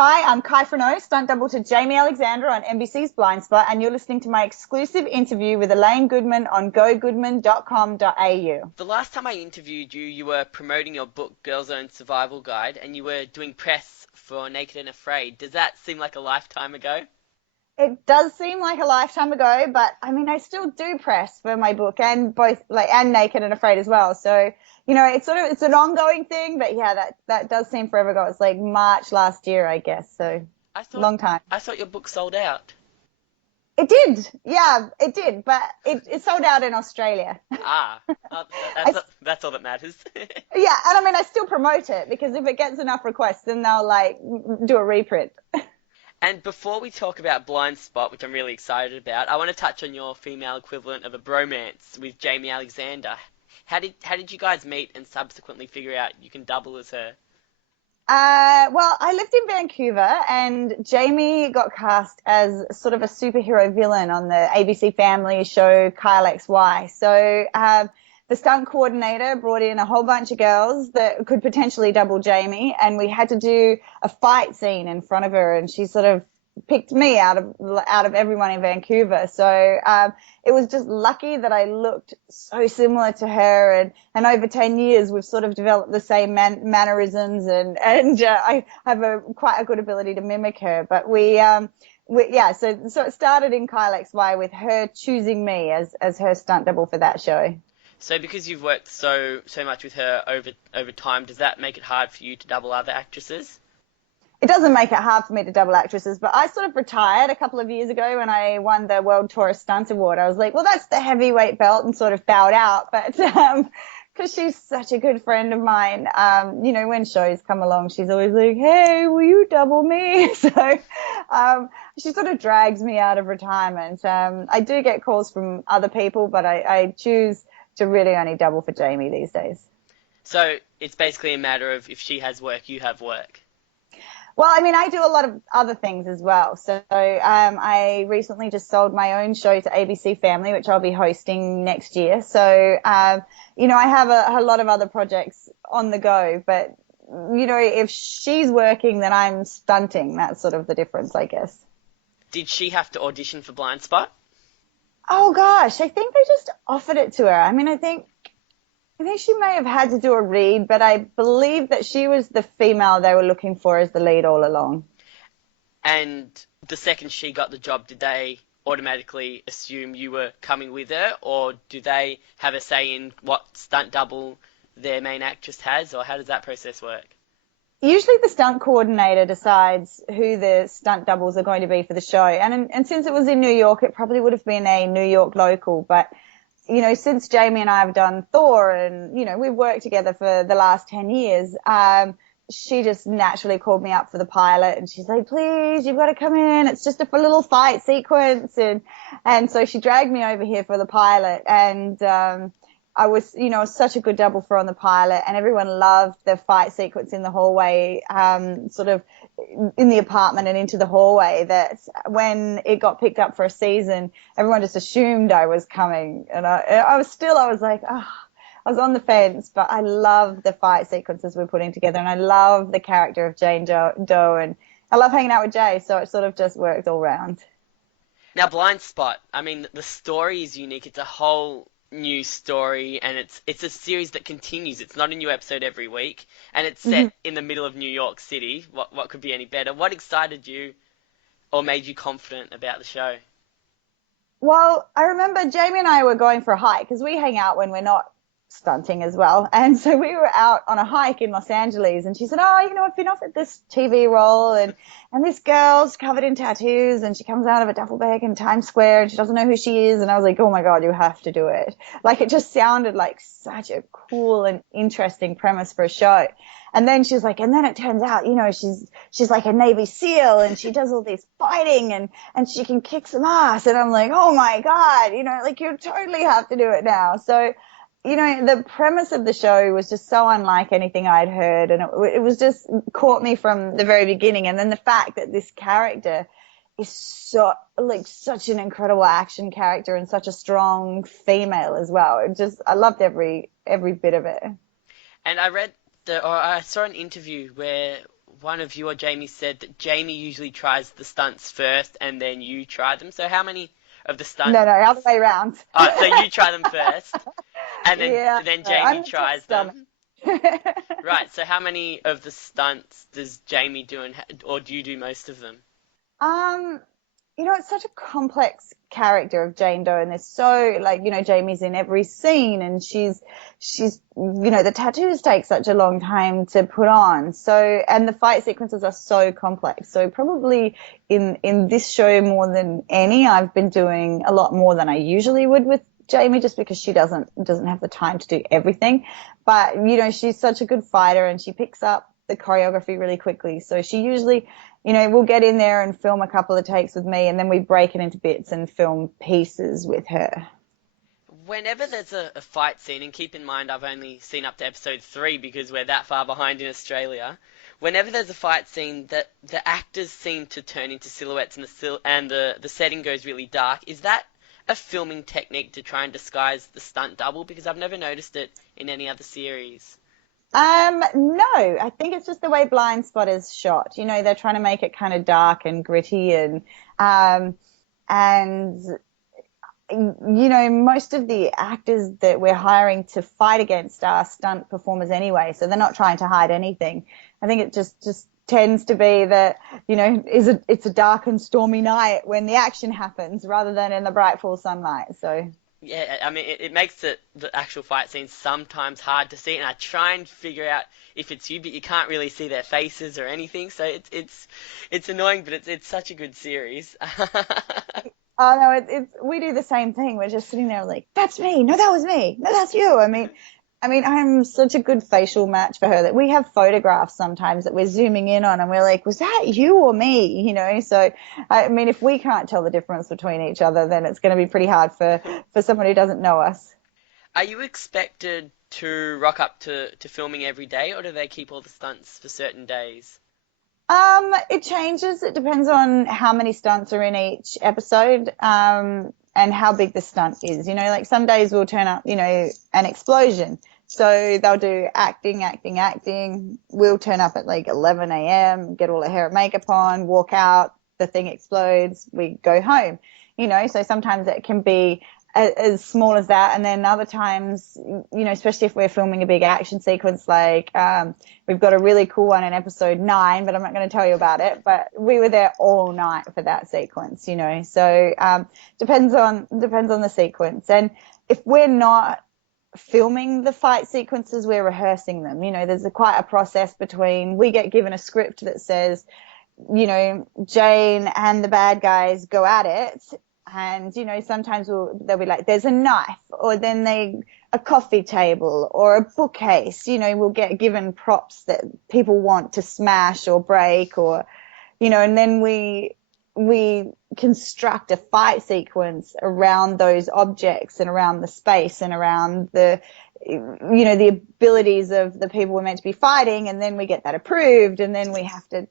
Hi, I'm Kai Furneaux, stunt double to Jaimie Alexander on NBC's Blindspot, and you're listening to my exclusive interview with Elaine Goodman on gogoodman.com.au. The last time I interviewed you, you were promoting your book, Girls Own Survival Guide, and you were doing press for Naked and Afraid. Does that seem like a lifetime ago? It does seem like a lifetime ago, but I mean, I still do press for my book and both and Naked and Afraid as well. So, it's an ongoing thing, but yeah, that does seem forever ago. It's like March last year, I guess. So, I thought long time. I thought your book sold out. It did. Yeah, it did, but it sold out in Australia. Ah, I, that's all that matters. yeah, and I mean, I still promote it because if it gets enough requests, then they'll do a reprint. And before we talk about Blindspot, which I'm really excited about, I want to touch on your female equivalent of a bromance with Jaimie Alexander. How did you guys meet and subsequently figure out you can double as her? Well, I lived in Vancouver and Jaimie got cast as sort of a superhero villain on the ABC Family show Kyle XY. So the stunt coordinator brought in a whole bunch of girls that could potentially double Jaimie, and we had to do a fight scene in front of her, and she sort of picked me out of everyone in Vancouver. So it was just lucky that I looked so similar to her, and over 10 years we've sort of developed the same mannerisms, and I have quite a good ability to mimic her. But so it started in Kyle XY with her choosing me as her stunt double for that show. So because you've worked so much with her over time, does that make it hard for you to double other actresses? It doesn't make it hard for me to double actresses, but I sort of retired a couple of years ago when I won the World Tourist Stunt Award. I was like, well, that's the heavyweight belt, and sort of bowed out. But because she's such a good friend of mine, when shows come along, she's always like, hey, will you double me? So she sort of drags me out of retirement. I do get calls from other people, but I choose to really only double for Jaimie these days. So it's basically a matter of if she has work, you have work. Well, I mean, I do a lot of other things as well. So I recently just sold my own show to ABC Family, which I'll be hosting next year. So, I have a lot of other projects on the go. But, if she's working, then I'm stunting. That's sort of the difference, I guess. Did she have to audition for Blindspot? Oh, gosh, I think they just offered it to her. I mean, I think she may have had to do a read, but I believe that she was the female they were looking for as the lead all along. And the second she got the job, did they automatically assume you were coming with her, or do they have a say in what stunt double their main actress has, or how does that process work? Usually the stunt coordinator decides who the stunt doubles are going to be for the show. And since it was in New York, it probably would have been a New York local, but since Jaimie and I have done Thor and, we've worked together for the last 10 years, she just naturally called me up for the pilot, and she's like, please, you've got to come in. It's just a little fight sequence. And so she dragged me over here for the pilot, and, I was, such a good double for on the pilot, and everyone loved the fight sequence in the hallway, sort of in the apartment and into the hallway, that when it got picked up for a season, everyone just assumed I was coming. And I was like, I was on the fence, but I love the fight sequences we're putting together, and I love the character of Jane Doe, and I love hanging out with Jay, so it sort of just worked all round. Now, Blindspot, I mean, the story is unique. It's a whole new story, and it's a series that continues. It's not a new episode every week, and it's set in the middle of New York City. What could be any better? What excited you or made you confident about the show? Well, I remember Jaimie and I were going for a hike because we hang out when we're not stunting as well. And so we were out on a hike in Los Angeles, and she said, I've been offered this TV role, and this girl's covered in tattoos, and she comes out of a duffel bag in Times Square, and she doesn't know who she is. And I was like, oh my God, you have to do it. Like, it just sounded like such a cool and interesting premise for a show. And then she's like, and then it turns out, she's like a Navy SEAL, and she does all this fighting, and she can kick some ass. And I'm like, oh my God, you totally have to do it now. So, the premise of the show was just so unlike anything I'd heard, and it was just caught me from the very beginning. And then the fact that this character is such an incredible action character and such a strong female as well. I loved every bit of it. And I saw an interview where one of you or Jaimie said that Jaimie usually tries the stunts first and then you try them. So how many of the stunts? No, other way around. So you try them first, and then Yeah, then no, Jaimie I'm the tries top them. stomach. Right. So how many of the stunts does Jaimie do, or do you do most of them? Um, it's such a complex character of Jane Doe, and there's so, like, Jamie's in every scene, and she's, the tattoos take such a long time to put on. So, and the fight sequences are so complex. So probably in this show more than any, I've been doing a lot more than I usually would with Jaimie, just because she doesn't have the time to do everything. But, she's such a good fighter, and she picks up the choreography really quickly. So she usually, we'll get in there and film a couple of takes with me, and then we break it into bits and film pieces with her. Whenever there's a fight scene, and keep in mind I've only seen up to episode 3 because we're that far behind in Australia. Whenever there's a fight scene, that the actors seem to turn into silhouettes, and the setting goes really dark. Is that a filming technique to try and disguise the stunt double? Because I've never noticed it in any other series. No, I think it's just the way Blindspot is shot. They're trying to make it kind of dark and gritty, and most of the actors that we're hiring to fight against are stunt performers anyway, so they're not trying to hide anything. I think it just tends to be that, it's a dark and stormy night when the action happens rather than in the bright full sunlight. So Yeah, I mean, it makes the actual fight scenes sometimes hard to see, and I try and figure out if it's you, but you can't really see their faces or anything, so it's annoying, but it's such a good series. oh no, we do the same thing. We're just sitting there like, that's me. No, that was me. No, that's you. I mean, I'm such a good facial match for her that we have photographs sometimes that we're zooming in on, and we're like, was that you or me? So, I mean, if we can't tell the difference between each other, then it's going to be pretty hard for someone who doesn't know us. Are you expected to rock up to filming every day, or do they keep all the stunts for certain days? It changes. It depends on how many stunts are in each episode, and how big the stunt is. Like some days we'll turn up, an explosion. So they'll do acting. We'll turn up at like 11 a.m., get all the hair and makeup on, walk out, the thing explodes, we go home. So sometimes it can be as small as that, and then other times, especially if we're filming a big action sequence, like we've got a really cool one in episode 9, but I'm not going to tell you about it. But we were there all night for that sequence, So depends on the sequence, and if we're not filming the fight sequences, we're rehearsing them. There's quite a process between we get given a script that says, Jane and the bad guys go at it. And, sometimes they'll be like, there's a knife, or then a coffee table or a bookcase. We'll get given props that people want to smash or break, or, and then we construct a fight sequence around those objects and around the space and around the abilities of the people we're meant to be fighting. And then we get that approved, and then we have to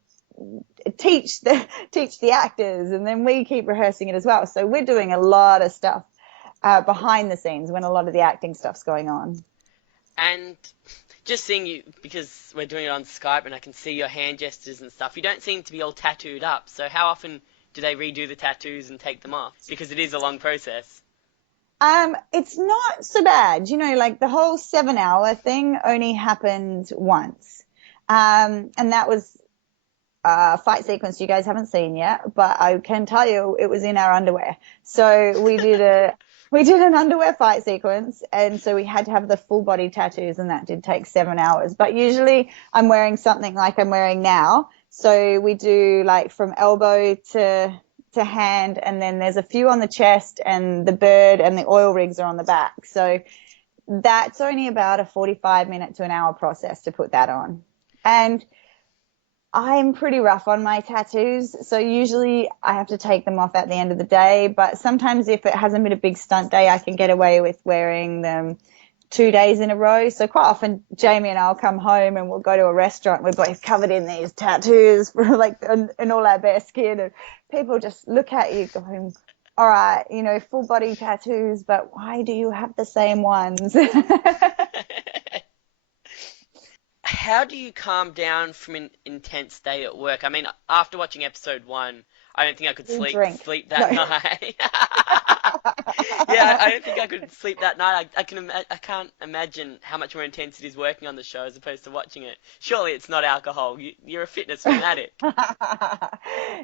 teach the actors, and then we keep rehearsing it as well. So we're doing a lot of stuff behind the scenes when a lot of the acting stuff's going on. And just seeing you, because we're doing it on Skype and I can see your hand gestures and stuff, you don't seem to be all tattooed up. So how often do they redo the tattoos and take them off? Because it is a long process. It's not so bad. Like the whole 7-hour thing only happened once. And that was fight sequence you guys haven't seen yet, but I can tell you it was in our underwear. So we did an underwear fight sequence, and so we had to have the full body tattoos, and that did take 7 hours. But usually I'm wearing something like I'm wearing now. So we do like from elbow to hand, and then there's a few on the chest, and the bird and the oil rigs are on the back. So that's only about a 45-minute to an hour process to put that on. And I'm pretty rough on my tattoos, so usually I have to take them off at the end of the day. But sometimes if it hasn't been a big stunt day, I can get away with wearing them 2 days in a row. So quite often Jaimie and I'll come home and we'll go to a restaurant. We're both covered in these tattoos and all our bare skin, and people just look at you going, all right, full body tattoos, but why do you have the same ones? How do you calm down from an intense day at work? I mean, after watching episode one, I don't think I could You sleep drink. sleep No. that night. Yeah, I don't think I could sleep that night. I can't imagine how much more intense it is working on the show as opposed to watching it. Surely it's not alcohol. You're a fitness fanatic.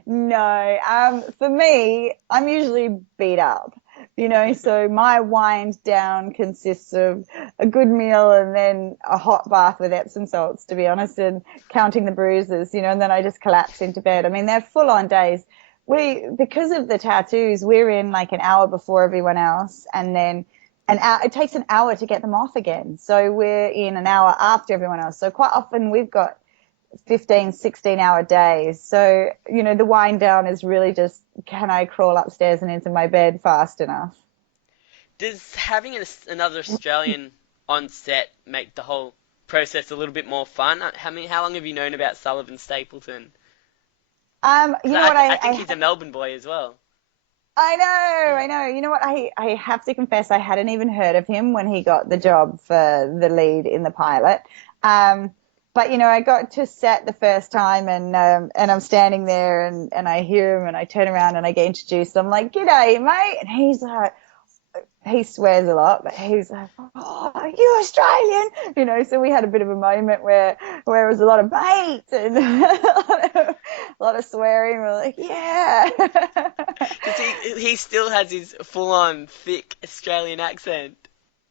No, for me, I'm usually beat up, so my wind down consists of a good meal and then a hot bath with Epsom salts, to be honest, and counting the bruises, and then I just collapse into bed. I mean, they're full on days. Because of the tattoos, we're in like an hour before everyone else, and then it takes an hour to get them off again. So we're in an hour after everyone else. So quite often we've got 15, 16-hour days. So, the wind down is really just, can I crawl upstairs and into my bed fast enough? Does having another Australian on set make the whole process a little bit more fun? How long have you known about Sullivan Stapleton? You 'Cause know what I think he's a Melbourne boy as well. I know. You know what? I have to confess, I hadn't even heard of him when he got the job for the lead in the pilot. But I got to set the first time, and I'm standing there, and I hear him, and I turn around and I get introduced. I'm like, "G'day, mate," and he's like, he swears a lot, but he's like, "Oh, are you Australian?" So we had a bit of a moment where it was a lot of mate and a lot of swearing. We're like, "Yeah." Because he still has his full-on thick Australian accent.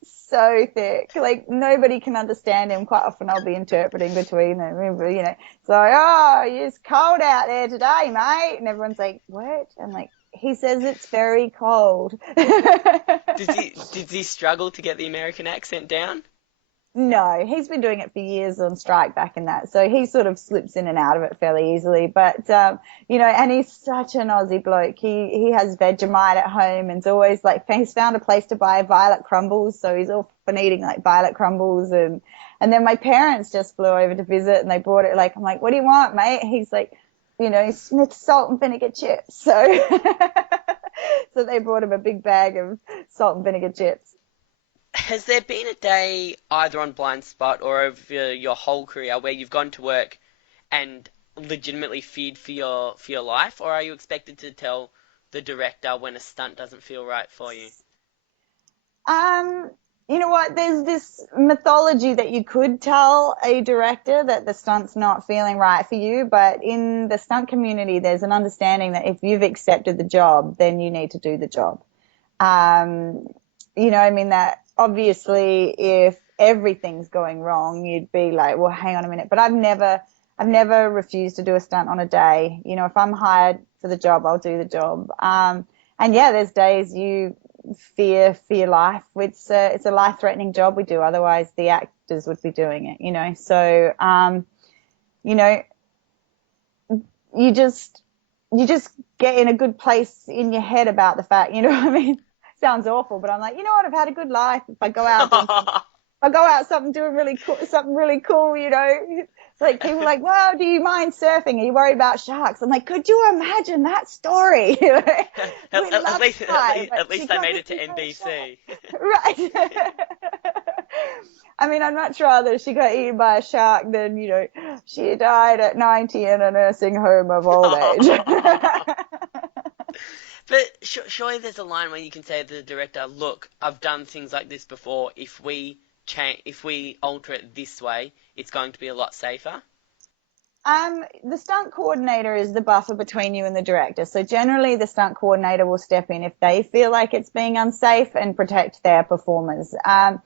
So thick, like nobody can understand him. Quite often I'll be interpreting between them, it's like, "Oh, it's cold out there today, mate," and everyone's like, "What?" I'm like, "He says it's very cold." Did he struggle to get the American accent down? No, he's been doing it for years on strike back in that, so he sort of slips in and out of it fairly easily. But and he's such an Aussie bloke. He has Vegemite at home, and it's always like he's found a place to buy violet crumbles, so he's often eating like violet crumbles. And then my parents just flew over to visit, and they brought it. Like, I'm like, "What do you want, mate?" He's like, Smith's salt and vinegar chips. So so they brought him a big bag of salt and vinegar chips. Has there been a day either on Blindspot or over your whole career where you've gone to work and legitimately feared for your life, or are you expected to tell the director when a stunt doesn't feel right for you? Um, you know what? There's this mythology that you could tell a director that the stunt's not feeling right for you, but in the stunt community, there's an understanding that if you've accepted the job, then you need to do the job. Um, I mean that obviously if everything's going wrong, you'd be like, "Well, hang on a minute." But I've never refused to do a stunt on a day. If I'm hired for the job, I'll do the job. And yeah, there's days you fear for your life. It's a life-threatening job we do. Otherwise, the actors would be doing it. So, you know, you just get in a good place in your head about the fact, what I mean? Sounds awful, but I'm like, you know what? I've had a good life. If I go out doing I go out doing something really cool, It's like people are like, "Well, do you mind surfing? Are you worried about sharks?" I'm like, "Could you imagine that story?" We At love least Sky, but at she least I got made it to eaten by a shark. NBC. Right. I mean, I'd much rather she got eaten by a shark than, she died at 90 in a nursing home of old age. But surely there's a line where you can say to the director, "Look, I've done things like this before. If we alter it this way, it's going to be a lot safer." The stunt coordinator is the buffer between you and the director. So generally the stunt coordinator will step in if they feel like it's being unsafe and protect their performers. I'm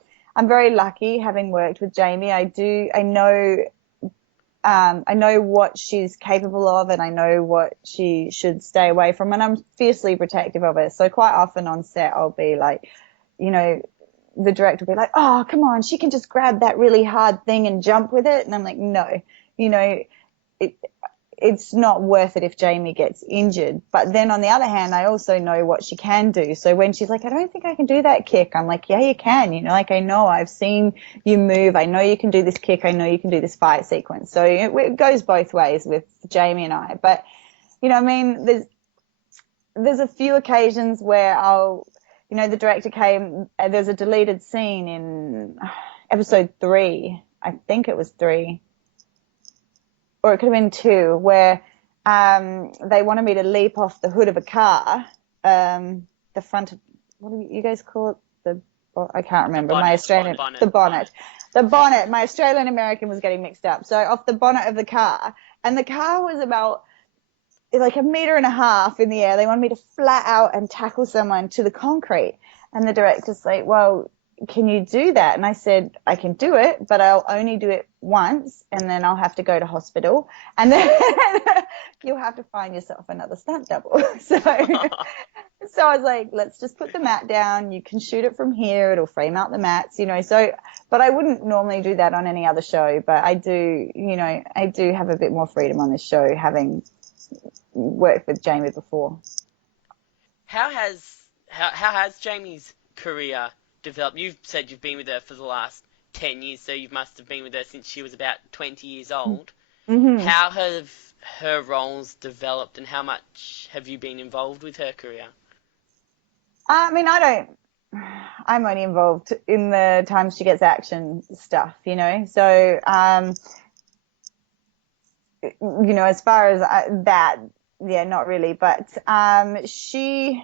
very lucky having worked with Jaimie. I know what she's capable of, and I know what she should stay away from, and I'm fiercely protective of her. So quite often on set, I'll be like, the director will be like, "Oh, come on, she can just grab that really hard thing and jump with it." And I'm like, "No, you know, it, it's not worth it if Jaimie gets injured." But then on the other hand, I also know what she can do. So when she's like, "I don't think I can do that kick," I'm like, "Yeah, you can. Like I know I've seen you move. I know you can do this kick. I know you can do this fight sequence." So it goes both ways with Jaimie and I. But, I mean, there's a few occasions where the director came, there's a deleted scene in episode 3, I think it was 3, or it could have been 2, where they wanted me to leap off the hood of a car, the front of, what do you guys call it? I can't remember. Bonnet, my Australian, bonnet, the bonnet. The bonnet. My Australian American was getting mixed up. So off the bonnet of the car, and the car was about like 1.5 meters in the air. They wanted me to flat out and tackle someone to the concrete. And the director's like, well, can you do that? And I said, I can do it, but I'll only do it once, and then I'll have to go to hospital, and then you'll have to find yourself another stunt double. So I was like, let's just put the mat down. You can shoot it from here. It'll frame out the mats, So, but I wouldn't normally do that on any other show. But I do have a bit more freedom on this show, having worked with Jaimie before. How has Jaimie's career developed? You've said you've been with her for the last 10 years, so you must have been with her since she was about 20 years old. Mm-hmm. How have her roles developed, and how much have you been involved with her career? I mean, I'm only involved in the times she gets action stuff, So, as far as that, yeah, not really. But she,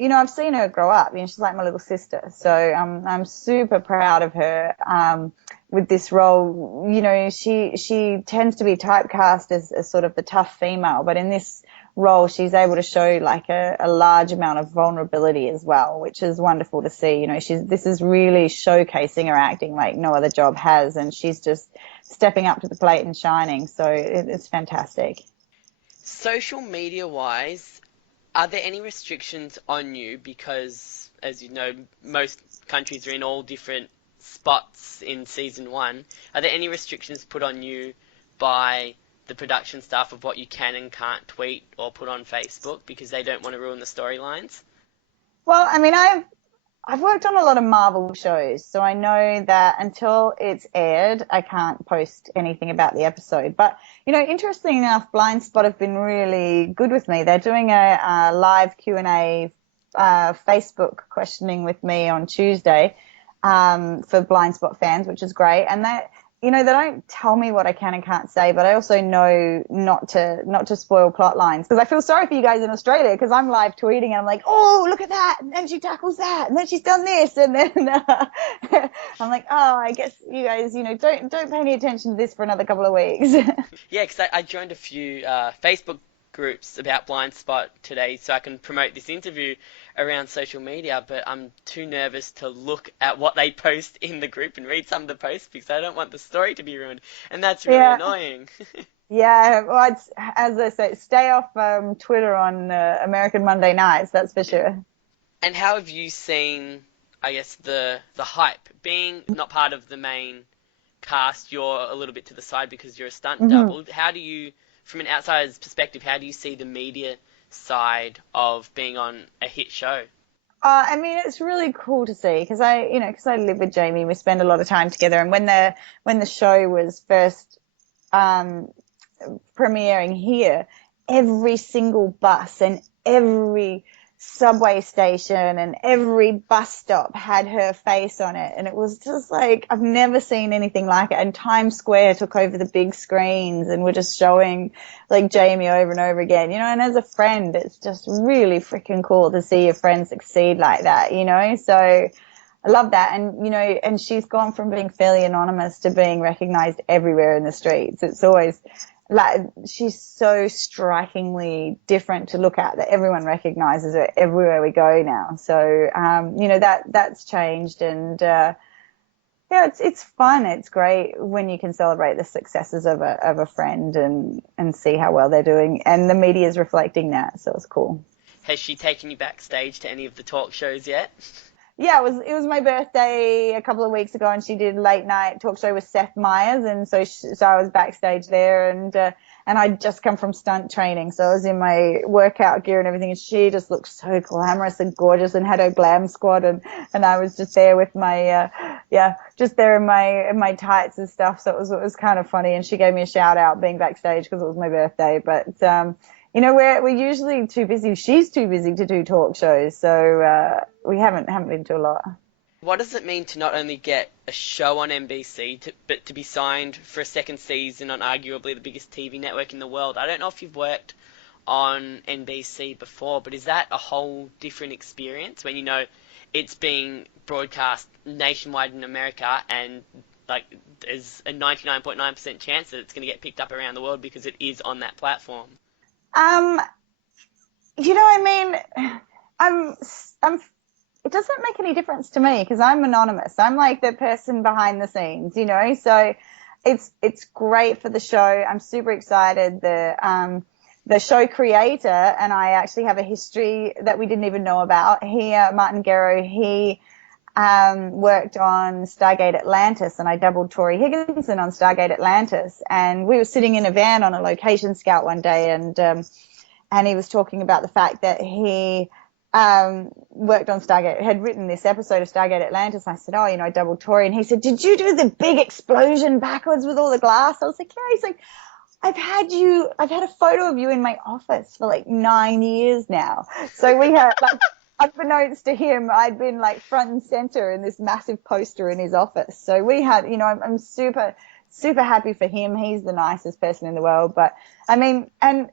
I've seen her grow up. She's like my little sister. So I'm super proud of her with this role. She tends to be typecast as sort of the tough female, but in this role, she's able to show like a large amount of vulnerability as well, which is wonderful to see. This is really showcasing her acting like no other job has, and she's just stepping up to the plate and shining. So it's fantastic. Social media wise, are there any restrictions on you? Because, as you know, most countries are in all different spots in season 1. Are there any restrictions put on you by the production staff of what you can and can't tweet or put on Facebook because they don't want to ruin the storylines? Well, I mean, I've worked on a lot of Marvel shows, so I know that until it's aired, I can't post anything about the episode. But, interestingly enough, Blindspot have been really good with me. They're doing a live Q&A Facebook questioning with me on Tuesday for Blindspot fans, which is great. And they don't tell me what I can and can't say, but I also know not to spoil plot lines, because I feel sorry for you guys in Australia, because I'm live tweeting and I'm like, oh, look at that, and then she tackles that, and then she's done this, and then I'm like, oh, I guess you guys, don't pay any attention to this for another couple of weeks. Yeah, because I joined a few Facebook groups about Blindspot today so I can promote this interview around social media, but I'm too nervous to look at what they post in the group and read some of the posts because I don't want the story to be ruined, and that's really annoying. Yeah, well, it's, as I say, stay off Twitter on American Monday nights, that's for sure. And how have you seen, I guess, the hype? Being not part of the main cast, you're a little bit to the side because you're a stunt double. How do you, from an outsider's perspective, how do you see the media side of being on a hit show? I mean, it's really cool to see because I live with Jaimie. We spend a lot of time together, and when the show was first premiering here, every single bus and every subway station and every bus stop had her face on it, and it was just like, I've never seen anything like it. And Times Square took over the big screens and were just showing like Jaimie over and over again, and as a friend, it's just really freaking cool to see your friend succeed like that, so I love that. And and she's gone from being fairly anonymous to being recognized everywhere in the streets. It's always like, she's so strikingly different to look at that everyone recognizes her everywhere we go now. So, that's changed. And, it's fun. It's great when you can celebrate the successes of a friend and see how well they're doing. And the media is reflecting that. So it's cool. Has she taken you backstage to any of the talk shows yet? Yeah, it was my birthday a couple of weeks ago, and she did a late night talk show with Seth Meyers, and so I was backstage there, and I'd just come from stunt training, so I was in my workout gear and everything, and she just looked so glamorous and gorgeous and had her glam squad, and I was just there with my just there in my tights and stuff, so it was kind of funny, and she gave me a shout out being backstage because it was my birthday, but we're usually too busy. She's too busy to do talk shows, so we haven't been to a lot. what does it mean to not only get a show on NBC, but to be signed for a second season on arguably the biggest TV network in the world? I don't know if you've worked on NBC before, but is that a whole different experience when you know it's being broadcast nationwide in America and like there's a 99.9% chance that it's going to get picked up around the world because it is on that platform? Um, I mean, I'm it doesn't make any difference to me because I'm anonymous. I'm like the person behind the scenes, so it's great for the show. I'm super excited. The show creator and I actually have a history that we didn't even know about. Martin Gero, he worked on Stargate Atlantis, and I doubled Tori Higginson on Stargate Atlantis. And we were sitting in a van on a location scout one day, and he was talking about the fact that he worked on Stargate, had written this episode of Stargate Atlantis. I said, I doubled Tori. And he said, did you do the big explosion backwards with all the glass? I was like, yeah. He's like, I've had a photo of you in my office for like 9 years now. So we had, like, unbeknownst to him, I'd been like front and center in this massive poster in his office. So we had, I'm super, super happy for him. He's the nicest person in the world. But I mean, and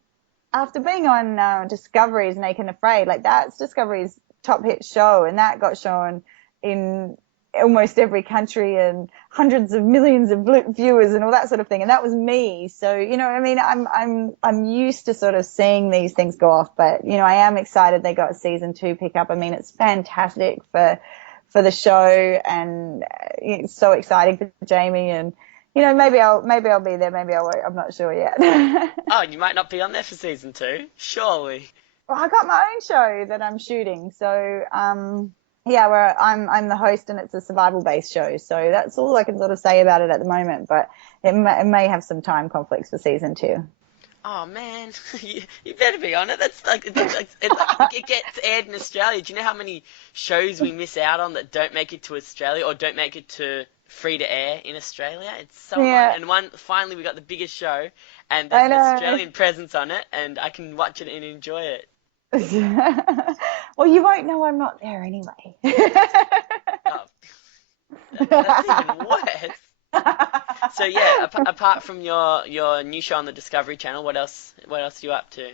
after being on Discovery's Naked and Afraid, like that's Discovery's top hit show, and that got shown in almost every country and hundreds of millions of viewers and all that sort of thing. And that was me. So, I mean, I'm used to sort of seeing these things go off, but, I am excited they got season 2 pick up. I mean, it's fantastic for the show, and it's so exciting for Jaimie, and, maybe I'll be there. Maybe I won't. I'm not sure yet. Oh, you might not be on there for season 2, surely. Well, I got my own show that I'm shooting. So, yeah, where I'm the host, and it's a survival-based show. So that's all I can sort of say about it at the moment. But it may have some time conflicts for season 2. Oh man, you better be on it. That's like it gets aired in Australia. Do you know how many shows we miss out on that don't make it to Australia or don't make it to free to air in Australia? It's so hard. And finally we got the biggest show, and there's an Australian presence on it, and I can watch it and enjoy it. Well, you won't know I'm not there anyway. Oh, that's even worse. So yeah, apart from your new show on the Discovery Channel, what else are you up to?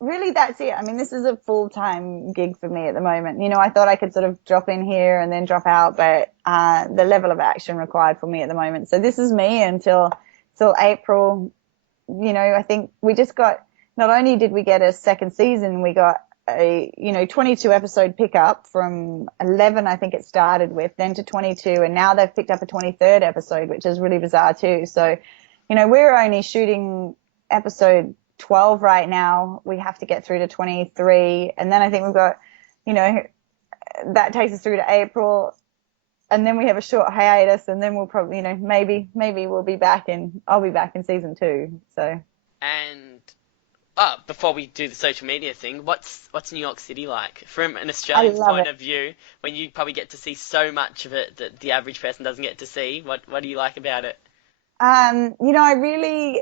Really, that's it. I mean, this is a full-time gig for me at the moment. I thought I could sort of drop in here and then drop out, but the level of action required for me at the moment. So this is me until April. I think we just got. Not only did we get a second season, we got a 22 episode pickup from 11, I think it started with, then to 22, and now they've picked up a 23rd episode, which is really bizarre too. So, we're only shooting episode 12 right now. We have to get through to 23, and then I think we've got, that takes us through to April, and then we have a short hiatus, and then we'll probably, maybe we'll be back I'll be back in season 2. So. And before we do the social media thing, what's New York City like from an Australian point of view, when you probably get to see so much of it that the average person doesn't get to see? What do you like about it? I really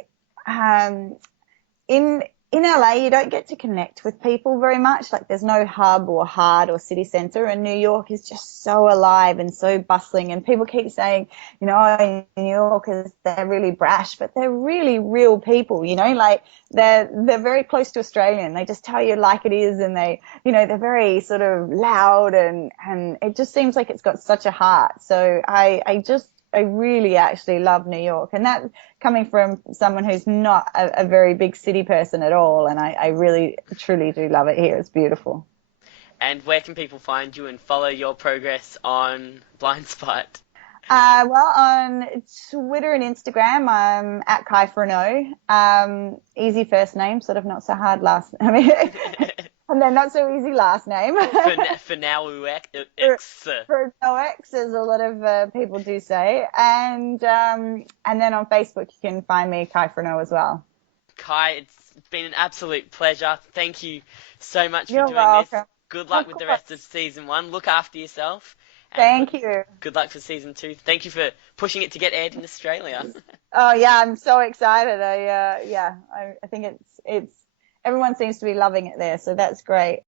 in LA you don't get to connect with people very much. Like there's no hub or heart or city center, and New York is just so alive and so bustling, and people keep saying, New Yorkers, they're really brash, but they're really real people, like they're very close to Australian. They just tell you like it is, and they're very sort of loud, and it just seems like it's got such a heart. So I really actually love New York, and that coming from someone who's not a very big city person at all, and I really, truly do love it here. It's beautiful. And where can people find you and follow your progress on Blindspot? Well, on Twitter and Instagram, I'm at Kai Furneaux. Easy first name, sort of not so hard last. I mean, and then not so easy last name. Furneaux X. Furneaux X, as a lot of people do say. And then on Facebook, you can find me, Kai Furneaux, as well. Kai, it's been an absolute pleasure. Thank you so much You're for doing welcome. this. Good luck with the rest of season 1. Look after yourself. Thank you. Good luck for season 2. Thank you for pushing it to get aired in Australia. Oh yeah, I'm so excited. I think it's everyone seems to be loving it there, so that's great.